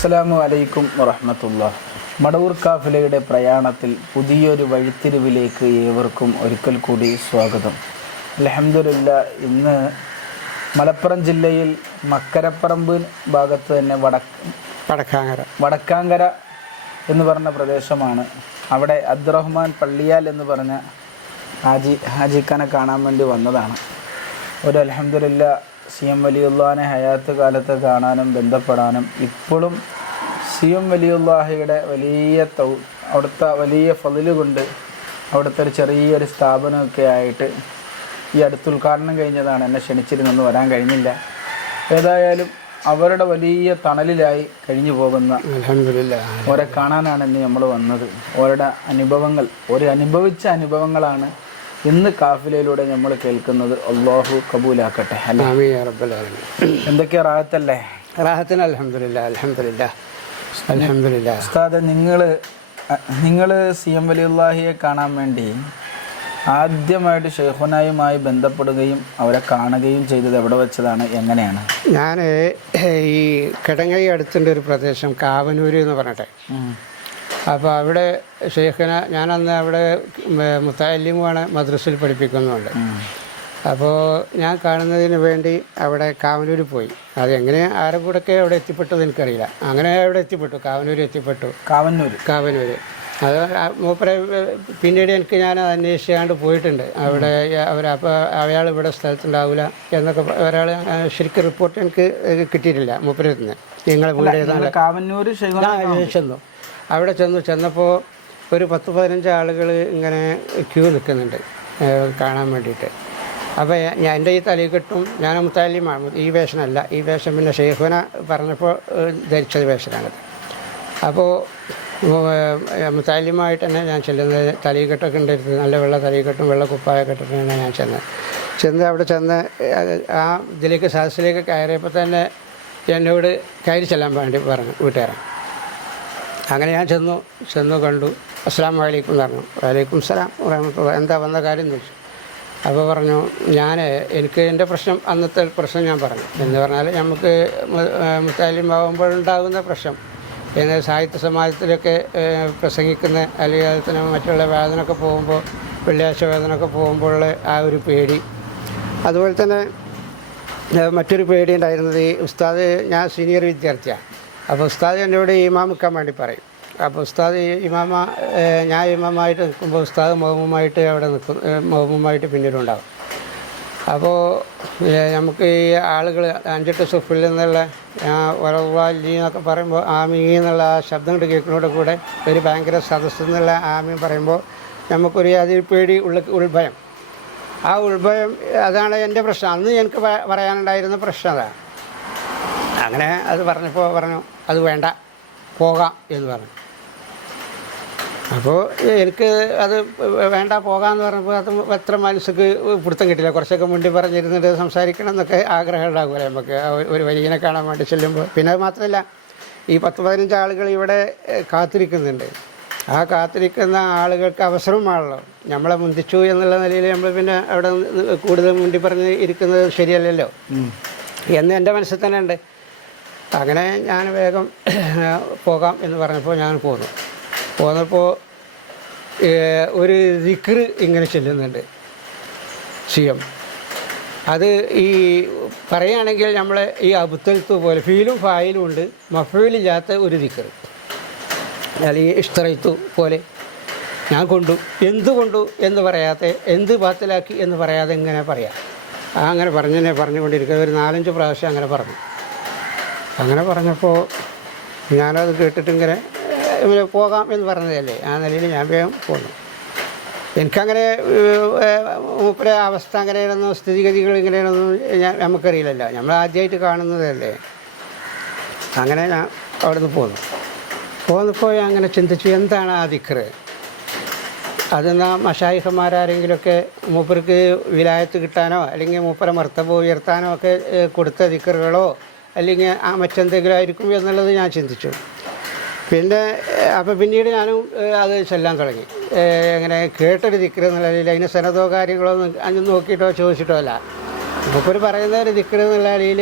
അസ്സലാമു അലൈക്കും വറഹ്മത്തുള്ളാഹി. മടവൂർ കാഫിലയുടെ പ്രയാണത്തിൽ പുതിയൊരു വഴിത്തിരിവിലേക്ക് ഏവർക്കും ഒരിക്കൽ കൂടി സ്വാഗതം. അൽഹംദുലില്ലാഹ്, ഇന്ന് മലപ്പുറം ജില്ലയിൽ മക്കരപ്പറമ്പ് ഭാഗത്ത് തന്നെ വടക്കാങ്കര എന്ന് പറഞ്ഞ പ്രദേശമാണ്. അവിടെ അബ്ദുറഹ്മാൻ പള്ളിയാൽ എന്ന് പറഞ്ഞ ഹാജിഖാനെ കാണാൻ വേണ്ടി വന്നതാണ്. ഒരു അൽഹംദുലില്ലാഹ് CM വലിയുള്ളാഹിനെ ഹയാത്ത് കാലത്ത് കാണാനും ബന്ധപ്പെടാനും ഇപ്പോഴും CM വലിയുള്ളാഹിയുടെ അവിടുത്തെ വലിയ ഫളില് കൊണ്ട് അവിടുത്തെ ഒരു ചെറിയൊരു സ്ഥാപനമൊക്കെ ആയിട്ട് ഈ അടുത്ത് ഉദ്ഘാടനം കഴിഞ്ഞതാണ്. എന്നെ ക്ഷണിച്ചിരുന്നെന്ന് വരാൻ കഴിഞ്ഞില്ല. ഏതായാലും അവരുടെ വലിയ തണലിലായി കഴിഞ്ഞു പോകുന്ന ഓരെ കാണാനാണ് ഇന്ന് നമ്മൾ വന്നത്. ഓരുടെ അനുഭവങ്ങൾ, അനുഭവിച്ച അനുഭവങ്ങളാണ് ഇന്ന് കാഫിലയിലൂടെ നമ്മൾ കേൾക്കുന്നത്. അല്ലാഹു കബൂലാക്കട്ടെ. എന്തൊക്കെയാ റാഹത്തല്ലേ? റാഹത്തിന് അൽഹംദുലില്ലാഹ്. ഉസ്താദ്, നിങ്ങൾ CM വലിയുള്ളാഹിയെ കാണാൻ വേണ്ടി ആദ്യമായിട്ട് ഷെയ്ഖുനായുമായി ബന്ധപ്പെടുകയും അവരെ കാണുകയും ചെയ്തത് എവിടെ വെച്ചതാണ്, എങ്ങനെയാണ്? ഞാൻ ഈ കിടങ്ങൈ അടുത്തുണ്ട് ഒരു പ്രദേശം, കാവനൂര് എന്ന് പറഞ്ഞിട്ടെ. അപ്പോൾ അവിടെ ഷെയ്ഖിന, ഞാനന്ന് അവിടെ മുത്തഅല്ലിമുമാണ്, മദ്രസയിൽ പഠിപ്പിക്കുന്നുണ്ട്. അപ്പോൾ ഞാൻ കാണുന്നതിന് വേണ്ടി അവിടെ കാവനൂർ പോയി. അതെങ്ങനെ ആരെ കൂടെയൊക്കെ അവിടെ എത്തിപ്പെട്ടത് എനിക്കറിയില്ല. അങ്ങനെ അവിടെ എത്തിപ്പെട്ടു, കാവനൂർ എത്തിപ്പെട്ടു. കാവനൂർ അത് മൂപ്പരെ പിന്നീട് ഞാൻ അന്വേഷിച്ചാണ്ട് പോയിട്ടുണ്ട് അവിടെ. അപ്പോൾ അയാൾ ഇവിടെ സ്ഥലത്തുണ്ടാവില്ല എന്നൊക്കെ ഒരാൾ ശരിക്കും റിപ്പോർട്ട് എനിക്ക് കിട്ടിയിട്ടില്ല മൂപ്പരത്തിൽ നിന്ന്. നിങ്ങളെ വീട് ഏതാണ്? കാവന്നൂർ ചെന്നു. അവിടെ ചെന്നപ്പോൾ ഒരു 10-15 ആളുകൾ ഇങ്ങനെ ക്യൂ നിൽക്കുന്നുണ്ട് കാണാൻ വേണ്ടിയിട്ട്. അപ്പോൾ എൻ്റെ ഈ തലക്കെട്ടും, ഞാൻ മുത്തഅല്ലിമാണ്, ഈ വേഷനല്ല. ഈ വേഷം പിന്നെ ഷെയ്ഖുന പറഞ്ഞപ്പോൾ ധരിച്ചത് വേഷനാണത്. അപ്പോൾ മുത്തഅല്ലിമായിട്ട് തന്നെ ഞാൻ ചെല്ലുന്നത്. തലക്കെട്ടൊക്കെ ഉണ്ടായിരുന്നു, നല്ല വെള്ള തലക്കെട്ടും വെള്ള കുപ്പായൊക്കെ ഇട്ടിട്ടാണ് ഞാൻ ചെന്ന് അവിടെ ആ ഇതിലേക്ക് സദസ്സിലേക്ക് കയറിയപ്പോൾ തന്നെ എന്നോട് കയറി ചെല്ലാൻ വേണ്ടി പറഞ്ഞു വീട്ടുകാരൻ. അങ്ങനെ ഞാൻ ചെന്നു കണ്ടു. അസ്സലാമു അലൈക്കും എന്ന് പറഞ്ഞു. വലൈക്കും സലാം വറഹ്മത്തുള്ളാഹി. എന്താ വന്ന കാര്യം എന്ന് ചോദിച്ചു. അപ്പോൾ പറഞ്ഞു, എനിക്ക് എൻ്റെ പ്രശ്നം, അന്നത്തെ പ്രശ്നം ഞാൻ പറഞ്ഞു. എന്ന് പറഞ്ഞാൽ നമുക്ക് മുത്തഅല്ലിമാവുമ്പോഴുണ്ടാകുന്ന പ്രശ്നം, പിന്നെ സാഹിത്യ സമാജത്തിലൊക്കെ പ്രസംഗിക്കുന്ന, അല്ലെങ്കിൽ അതിൽ തന്നെ മറ്റുള്ള വേദനയൊക്കെ പോകുമ്പോൾ, വെള്ളിയാഴ്ച വേദനയൊക്കെ പോകുമ്പോഴുള്ള ആ ഒരു പേടി. അതുപോലെ തന്നെ മറ്റൊരു പേടി ഉണ്ടായിരുന്നത്, ഈ ഉസ്താദ്, ഞാൻ സീനിയർ വിദ്യാർത്ഥിയാണ്. അപ്പോൾ ഉസ്താദ് എന്നോട് ഇമാം നിൽക്കാൻ വേണ്ടി പറയും. അപ്പോൾ ഉസ്താദ് ഞാൻ ഇമാമായിട്ട് നിൽക്കുമ്പോൾ ഉസ്താദ് മൗമുമായിട്ട് അവിടെ നിൽക്കും, മൗമുമായിട്ട് പിന്നീടുണ്ടാകും. അപ്പോൾ നമുക്ക് ഈ ആളുകൾ 5-8 സുഫിൽ നിന്നുള്ള വലവാലി എന്നൊക്കെ പറയുമ്പോൾ ആമീ എന്നുള്ള ആ ശബ്ദം കൊണ്ട് കേൾക്കുന്നതോടെ കൂടെ ഒരു ഭയങ്കര സദസ്സിൽ നിന്നുള്ള ആമീ പറയുമ്പോൾ നമുക്കൊരു അതിൽ പേടി, ഉൾഭയം. ആ ഉൾഭയം അതാണ് എൻ്റെ പ്രശ്നം. അന്ന് എനിക്ക് പറയാനുണ്ടായിരുന്ന പ്രശ്നം അതാണ്. അങ്ങനെ അത് പറഞ്ഞു അത് വേണ്ട, പോകാം എന്ന് പറഞ്ഞു. അപ്പോൾ എനിക്ക് അത് വേണ്ട, പോകാമെന്ന് പറഞ്ഞപ്പോൾ അത് അത്ര മനസ്സിക്ക് പിടുത്തം കിട്ടില്ല. കുറച്ചൊക്കെ മുണ്ടി പറഞ്ഞിരുന്നിട്ട് സംസാരിക്കണം എന്നൊക്കെ ആഗ്രഹം ഉണ്ടാകുമല്ലോ നമുക്ക് ഒരു വലിയനെ കാണാൻ വേണ്ടി ചെല്ലുമ്പോൾ. പിന്നെ അത് മാത്രമല്ല, ഈ 10-15 ആളുകൾ ഇവിടെ കാത്തിരിക്കുന്നുണ്ട്. ആ കാത്തിരിക്കുന്ന ആളുകൾക്ക് അവസരമാണല്ലോ. നമ്മളെ മുന്തിച്ചു എന്നുള്ള നിലയിൽ നമ്മൾ പിന്നെ അവിടെ കൂടുതൽ മുണ്ടി പറഞ്ഞ് ഇരിക്കുന്നത് ശരിയല്ലല്ലോ എന്ന് എൻ്റെ മനസ്സിൽ തന്നെ ഉണ്ട്. അങ്ങനെ ഞാൻ വേഗം പോകാം എന്ന് പറഞ്ഞപ്പോൾ ഞാൻ പോന്നപ്പോൾ ഒരു ദിക്ർ ഇങ്ങനെ ചെല്ലുന്നുണ്ട് CM. അത് ഈ പറയുകയാണെങ്കിൽ നമ്മളെ ഈ അബുത്തൽത്ത് പോലെ ഫീലും ഫായിലും ഉണ്ട്, മഫൂലില്ലാത്ത ഒരു ദിക്ർ, അല്ലെങ്കിൽ ഇഷ്തറൈത്തു പോലെ ഞാൻ എന്തുകൊണ്ടു എന്ന് പറയാത്ത, എന്ത് ബാത്തിലാക്കി എന്ന് പറയാതെ ഇങ്ങനെ പറയാം. അങ്ങനെ പറഞ്ഞുകൊണ്ടിരിക്കുന്നത് ഒരു 4-5 പ്രാവശ്യം അങ്ങനെ പറഞ്ഞു. അങ്ങനെ പറഞ്ഞപ്പോൾ ഞാനത് കേട്ടിട്ട് ഇങ്ങനെ പോകാം എന്ന് പറഞ്ഞതല്ലേ, ആ നിലയിൽ ഞാൻ വേഗം പോന്നു. എനിക്കങ്ങനെ മൂപ്പരെ അവസ്ഥ അങ്ങനെയാണെന്നോ സ്ഥിതിഗതികൾ ഇങ്ങനെയാണെന്നോ നമുക്കറിയില്ലല്ലോ, നമ്മൾ ആദ്യമായിട്ട് കാണുന്നതല്ലേ. അങ്ങനെ ഞാൻ അവിടെ നിന്ന് പോന്നപ്പോൾ അങ്ങനെ ചിന്തിച്ചു, എന്താണ് ആ ദിക്ർ? അതെന്നാ മശായിഖന്മാരാരെങ്കിലുമൊക്കെ മൂപ്പർക്ക് വിലായത്ത് കിട്ടാനോ അല്ലെങ്കിൽ മൂപ്പരെ മർത്തബ ഉയർത്താനോ ഒക്കെ കൊടുത്ത ദിക്റുകളോ അല്ലെങ്കിൽ മറ്റെന്തെങ്കിലും ആയിരിക്കും എന്നുള്ളത് ഞാൻ ചിന്തിച്ചു. പിന്നെ അപ്പോൾ പിന്നീട് ഞാനും അത് ചെല്ലാൻ തുടങ്ങി. അങ്ങനെ കേട്ടൊരു ദിക്ർ എന്നുള്ള, അതിന് സനതോ കാര്യങ്ങളോ നോക്കിയിട്ടോ ചോദിച്ചിട്ടോ അല്ല, മൂപ്പർ പറയുന്ന ഒരു ദിക്ർ എന്നുള്ള നിലയിൽ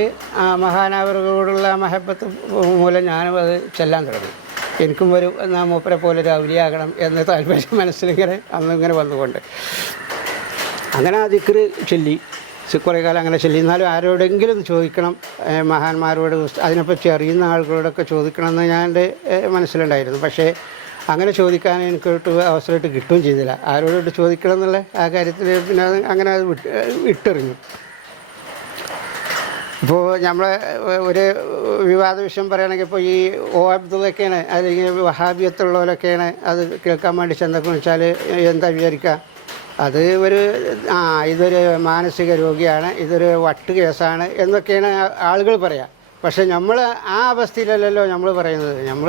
മഹാനവറുകളോടുള്ള മഹബത്ത് മൂലം ഞാനും അത് ചെല്ലാൻ തുടങ്ങി. എനിക്കും ഒരു എന്നാൽ മൂപ്പരെ പോലെ ഒരു ഔലിയാകണം എന്ന താല്പര്യം മനസ്സിലിങ്ങനെ അന്നിങ്ങനെ വന്നുകൊണ്ട് അങ്ങനെ ആ ദിക്ർ ചൊല്ലി കുറേ കാലം അങ്ങനെ ചൊല്ലി. എന്നാലും ആരോടെങ്കിലും ചോദിക്കണം, മഹാന്മാരോട് അതിനെപ്പറ്റി അറിയുന്ന ആളുകളോടൊക്കെ ചോദിക്കണം എന്ന് ഞാൻ എൻ്റെ മനസ്സിലുണ്ടായിരുന്നു. പക്ഷേ അങ്ങനെ ചോദിക്കാൻ എനിക്ക് അവസരമായിട്ട് കിട്ടുകയും ചെയ്തില്ല. ആരോടോട്ട് ചോദിക്കണം എന്നുള്ള ആ കാര്യത്തിൽ പിന്നെ അത് അങ്ങനെ അത് ഇട്ടെറിഞ്ഞു. ഇപ്പോൾ നമ്മളെ ഒരു വിവാദ വിഷയം പറയുകയാണെങ്കിൽ ഇപ്പോൾ ഈ അബ്ദുള്ളൊക്കെയാണ് അല്ലെങ്കിൽ വഹാബിയത്തുള്ളവരൊക്കെയാണ് അത് കേൾക്കാൻ വേണ്ടി ചെന്നൊക്കെ വെച്ചാൽ എന്താ വിചാരിക്കുക, അത് ഇതൊരു മാനസിക രോഗിയാണ്, ഇതൊരു വട്ട് കേസാണ് എന്നൊക്കെയാണ് ആളുകൾ പറയുക. പക്ഷേ നമ്മൾ ആ അവസ്ഥയിലല്ലല്ലോ നമ്മൾ പറയുന്നത്. നമ്മൾ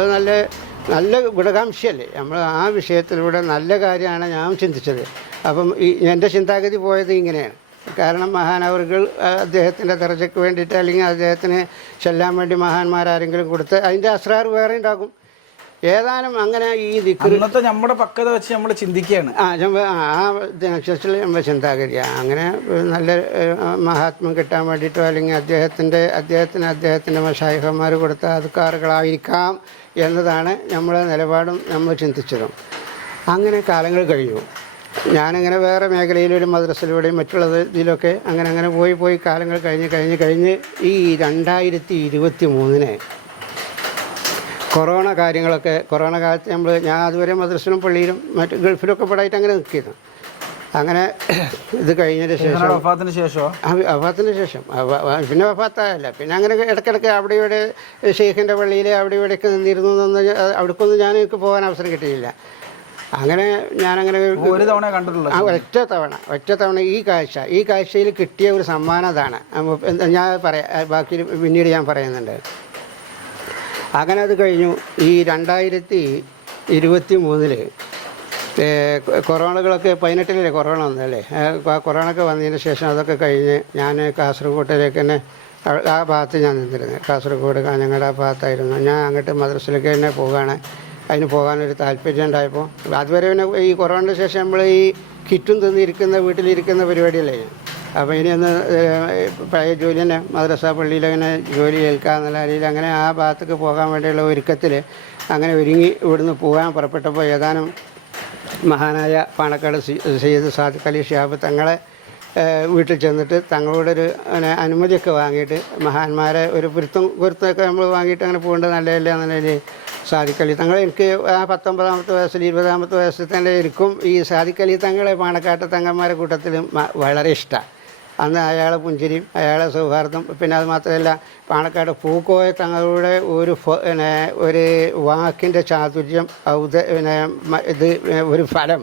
നല്ല ഗുണകാംക്ഷയല്ലേ. നമ്മൾ ആ വിഷയത്തിലൂടെ നല്ല കാര്യമാണ് ഞാൻ ചിന്തിച്ചത്. അപ്പം എൻ്റെ ചിന്താഗതി പോയത് ഇങ്ങനെയാണ്. കാരണം മഹാനവറുകൾ അദ്ദേഹത്തിൻ്റെ ദർജയ്ക്ക് വേണ്ടിയിട്ട് അല്ലെങ്കിൽ അദ്ദേഹത്തിന് ചെല്ലാൻ വേണ്ടി മഹാന്മാരാരെങ്കിലും കൊടുത്ത് അതിൻ്റെ അസ്രാർ വേറെ ഉണ്ടാകും. ഏതാനും അങ്ങനെ ഈ ദിക്ർ നമ്മുടെ പക്വത വെച്ച് നമ്മൾ ചിന്തിക്കുകയാണ്. ഇതിനനുസരിച്ചുള്ള നമ്മുടെ ചിന്താഗതിയാണ്. അങ്ങനെ നല്ല മഹാത്മ്യം കിട്ടാൻ വേണ്ടിയിട്ടോ അല്ലെങ്കിൽ അദ്ദേഹത്തിൻ്റെ മശായിഖന്മാർ കൊടുത്ത അദ്കാറുകളായിരിക്കാം എന്നതാണ് നമ്മളെ നിലപാടും നമ്മൾ ചിന്തിച്ചതും. അങ്ങനെ കാലങ്ങൾ കഴിഞ്ഞു. ഞാനങ്ങനെ വേറെ മേഖലയിലൂടെ മദ്രസയിലൂടെയും മറ്റുള്ളത് ഇതിലൊക്കെ അങ്ങനെ പോയി കാലങ്ങൾ കഴിഞ്ഞ് ഈ 2023 കൊറോണ കാലത്ത് ഞാൻ അതുവരെ മദ്രസയിലും പള്ളിയിലും മറ്റ് ഗൾഫിലൊക്കെ പെടായിട്ട് അങ്ങനെ നിൽക്കുന്നു. അങ്ങനെ ഇത് കഴിഞ്ഞതിന് ശേഷം വഫാത്തിന് ശേഷം പിന്നെ വഫാത്തായല്ല, പിന്നെ അങ്ങനെ ഇടയ്ക്കിടയ്ക്ക് അവിടെ ഇവിടെ ഷെയ്ഖിൻ്റെ പള്ളിയിൽ അവിടെ ഇവിടെയൊക്കെ നിന്നിരുന്നു എന്ന് അവിടേക്കൊന്നും എനിക്ക് പോകാൻ അവസരം കിട്ടിയില്ല. അങ്ങനെ ഞാനങ്ങനെ ഒരു തവണ കണ്ടിട്ടുള്ളൂ. ഒറ്റ തവണ ഈ കാഴ്ചയിൽ കിട്ടിയ ഒരു സമ്മാനം അതാണ്. ഞാൻ ബാക്കി പിന്നീട് ഞാൻ പറയുന്നുണ്ട്. അങ്ങനെ അത് കഴിഞ്ഞു. ഈ 2023 കൊറോണകളൊക്കെ 18 കൊറോണ വന്നല്ലേ. കൊറോണയൊക്കെ വന്നതിന് ശേഷം അതൊക്കെ കഴിഞ്ഞ് ഞാൻ കാസർഗോട്ടിലേക്ക് തന്നെ ആ ഭാഗത്ത് ഞാൻ നിന്നിരുന്നത്. കാസർഗോഡ് കാഞ്ഞങ്ങാട് ആ ഭാഗത്തായിരുന്നു. ഞാൻ അങ്ങോട്ട് മദ്രസയിലേക്ക് തന്നെ അതിന് പോകാനൊരു താല്പര്യം ഉണ്ടായപ്പോൾ അതുവരെ പിന്നെ ഈ കൊറോണയ്ക്ക് ശേഷം നമ്മൾ ഈ കിറ്റും വീട്ടിലിരിക്കുന്ന പരിപാടിയല്ലേ. അപ്പോൾ ഇനിയൊന്ന് പഴയ ജോലി തന്നെ മദ്രസ പള്ളിയിലങ്ങനെ ജോലി ഏൽക്കാമെന്നുള്ള രീതിയിൽ അങ്ങനെ ആ ഭാഗത്തേക്ക് പോകാൻ വേണ്ടിയുള്ള ഒരുക്കത്തിൽ അങ്ങനെ ഒരുങ്ങി ഇവിടുന്ന് പോകാൻ പുറപ്പെട്ടപ്പോൾ ഏതാനും മഹാനായ പാണക്കാട് സയ്യിദ് സാദിഖ് അലി ശിഹാബ് തങ്ങളെ വീട്ടിൽ ചെന്നിട്ട് തങ്ങളോടൊരു അനുമതിയൊക്കെ വാങ്ങിയിട്ട് മഹാന്മാരെ ഒരു പൊരുത്തമൊക്കെ നമ്മൾ വാങ്ങിയിട്ട് അങ്ങനെ പോകേണ്ടത് നല്ലതല്ല എന്നുള്ളതിൽ സാദിഖ് അലി തങ്ങൾ എനിക്ക് ആ 19-ാമത്തെ വയസ്സിൽ 20-ാമത്തെ വയസ്സിൽ തന്നെ എനിക്കും ഈ സാദിഖ് അലി തങ്ങളെ പാണക്കാട്ട് തങ്ങന്മാരെ കൂട്ടത്തിലും വളരെ ഇഷ്ടമാണ്. അന്ന് അയാളെ പുഞ്ചിരിയും അയാളെ സൗഹാർദ്ദം, പിന്നെ അത് മാത്രമല്ല പാണക്കാട് പൂക്കോയ തങ്ങളുടെ ഒരു വാക്കിൻ്റെ ചാതുര്യം ഒരു ഫലം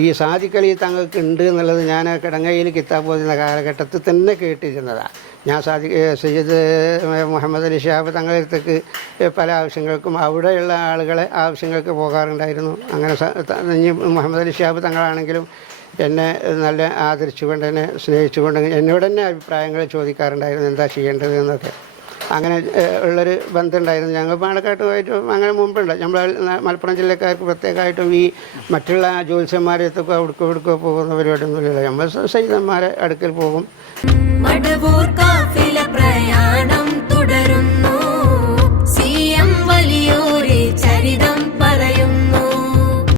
ഈ സാദിഖ് അലി തങ്ങൾക്ക് ഉണ്ട് എന്നുള്ളത് ഞാൻ കിടങ്ങയിൽ കിതാബ് ഓതുന്ന കാലഘട്ടത്തിൽ തന്നെ കേട്ടിരുന്നതാണ്. ഞാൻ സയ്യിദ് മുഹമ്മദ് അലി ശിഹാബ് തങ്ങളടുത്തേക്ക് പല ആവശ്യങ്ങൾക്കും അവിടെയുള്ള ആളുകളെ ആവശ്യങ്ങൾക്ക് പോകാറുണ്ടായിരുന്നു. അങ്ങനെ മുഹമ്മദ് അലി ശിഹാബ് തങ്ങളാണെങ്കിലും എന്നെ നല്ല ആദരിച്ചുകൊണ്ട് എന്നെ സ്നേഹിച്ചുകൊണ്ട് എന്നോട് തന്നെ അഭിപ്രായങ്ങൾ ചോദിക്കാറുണ്ടായിരുന്നു, എന്താ ചെയ്യേണ്ടത് എന്നൊക്കെ. അങ്ങനെ ഉള്ളൊരു ബന്ധമുണ്ടായിരുന്നു. ഞങ്ങൾ പാണക്കാട്ടുമായിട്ടും അങ്ങനെ മുമ്പുണ്ട്. നമ്മൾ മലപ്പുറം ജില്ലക്കാർക്ക് പ്രത്യേകമായിട്ടും ഈ മറ്റുള്ള ജ്യോത്സ്യന്മാരെത്തൊക്കെ അവിടേക്കോ പോകുന്ന പരിപാടിയൊന്നുമില്ല. നമ്മൾ സയ്യിദന്മാരെ അടുക്കൽ പോകും.